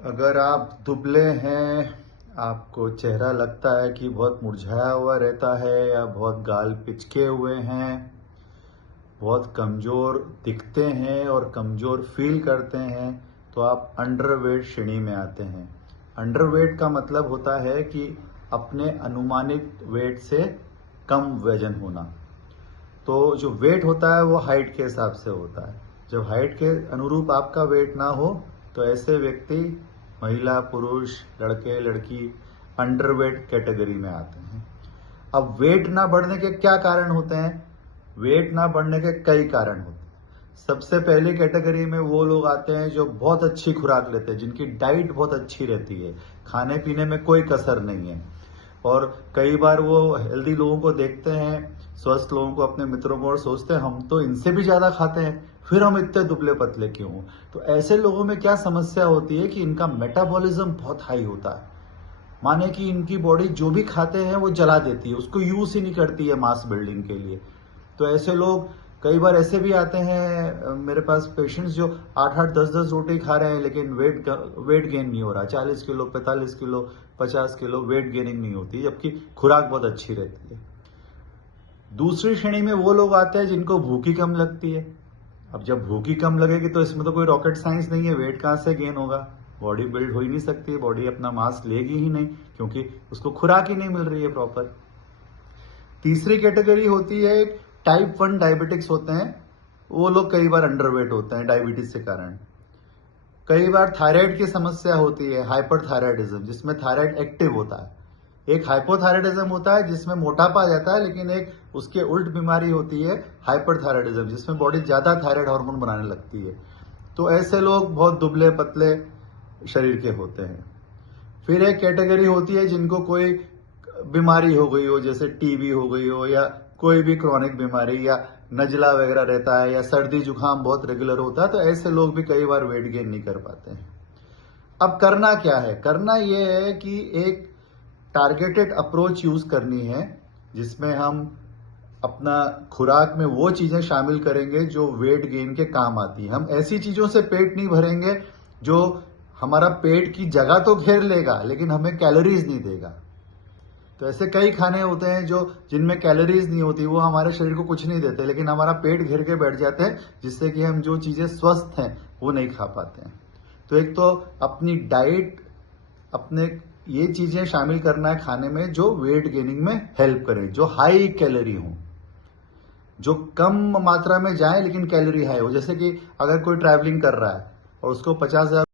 अगर आप दुबले हैं, आपको चेहरा लगता है कि बहुत मुरझाया हुआ रहता है या बहुत गाल पिचके हुए हैं, बहुत कमज़ोर दिखते हैं और कमज़ोर फील करते हैं, तो आप अंडरवेट श्रेणी में आते हैं। अंडरवेट का मतलब होता है कि अपने अनुमानित वेट से कम वजन होना। तो जो वेट होता है वो हाइट के हिसाब से होता है। जब हाइट के अनुरूप आपका वेट ना हो तो ऐसे व्यक्ति, महिला, पुरुष, लड़के, लड़की अंडरवेट कैटेगरी में आते हैं। अब वेट ना बढ़ने के क्या कारण होते हैं? वेट ना बढ़ने के कई कारण होते हैं। सबसे पहली कैटेगरी में वो लोग आते हैं जो बहुत अच्छी खुराक लेते हैं, जिनकी डाइट बहुत अच्छी रहती है, खाने पीने में कोई कसर नहीं है। और कई बार वो हेल्दी लोगों को देखते हैं, स्वस्थ लोगों को, अपने मित्रों को, और सोचते हैं हम तो इनसे भी ज्यादा खाते हैं, फिर हम इतने दुबले पतले क्यों हो? तो ऐसे लोगों में क्या समस्या होती है कि इनका मेटाबॉलिज्म बहुत हाई होता है। माने कि इनकी बॉडी जो भी खाते हैं वो जला देती है, उसको यूज ही नहीं करती है मास बिल्डिंग के लिए। तो ऐसे लोग कई बार ऐसे भी आते हैं मेरे पास पेशेंट्स जो 8-8, 10-10 रोटी खा रहे हैं, लेकिन वेट गेन नहीं हो रहा। 40 kilo, 45 kilo, 50 kilo weight gaining नहीं होती, जबकि खुराक बहुत अच्छी रहती है। दूसरी श्रेणी में वो लोग आते हैं जिनको भूख ही कम लगती है। अब जब भूख ही कम लगेगी तो इसमें तो कोई रॉकेट साइंस नहीं है, वेट कहां से गेन होगा? बॉडी बिल्ड हो ही नहीं सकती, बॉडी अपना मास लेगी ही नहीं, क्योंकि उसको खुराक ही नहीं मिल रही है प्रॉपर। तीसरी कैटेगरी होती है टाइप 1 डायबिटिक्स होते हैं। वो लोग कई बार अंडरवेट होते हैं डायबिटीज के कारण। कई बार थायराइड की समस्या होती है, हाइपरथायराइडिज्म, जिसमें थायराइड एक्टिव होता है। एक हाइपोथायराइडिज्म होता है जिसमें मोटापा आ जाता है, लेकिन एक उसके उल्ट बीमारी होती है हाइपरथायराइडिज्म, जिसमें बॉडी ज्यादा थायराइड हार्मोन बनाने लगती है। तो ऐसे लोग बहुत दुबले पतले शरीर के होते हैं। फिर एक कैटेगरी होती है जिनको कोई बीमारी हो गई हो, जैसे टीबी हो गई हो, या कोई भी क्रॉनिक बीमारी, या नजला वगैरह रहता है, या सर्दी जुकाम बहुत रेगुलर होता है, तो ऐसे लोग भी कई बार वेट गेन नहीं कर पाते हैं। अब करना क्या है? करना यह है कि एक टारगेटेड अप्रोच यूज करनी है, जिसमें हम अपना खुराक में वो चीजें शामिल करेंगे जो वेट गेन के काम आती है। हम ऐसी चीजों से पेट नहीं भरेंगे जो हमारा पेट की जगह तो घेर लेगा, लेकिन हमें कैलोरीज नहीं देगा। तो ऐसे कई खाने होते हैं जो जिनमें कैलोरीज नहीं होती, वो हमारे शरीर को कुछ नहीं देते, लेकिन हमारा पेट घेर के बैठ जाते हैं, जिससे कि हम जो चीजें स्वस्थ हैं वो नहीं खा पाते हैं। तो एक तो अपनी डाइट, अपने ये चीजें शामिल करना है खाने में जो वेट गेनिंग में हेल्प करें, जो हाई कैलोरी हो, जो कम मात्रा में जाए लेकिन कैलोरी हाई हो। जैसे कि अगर कोई ट्रैवलिंग कर रहा है और उसको 50,000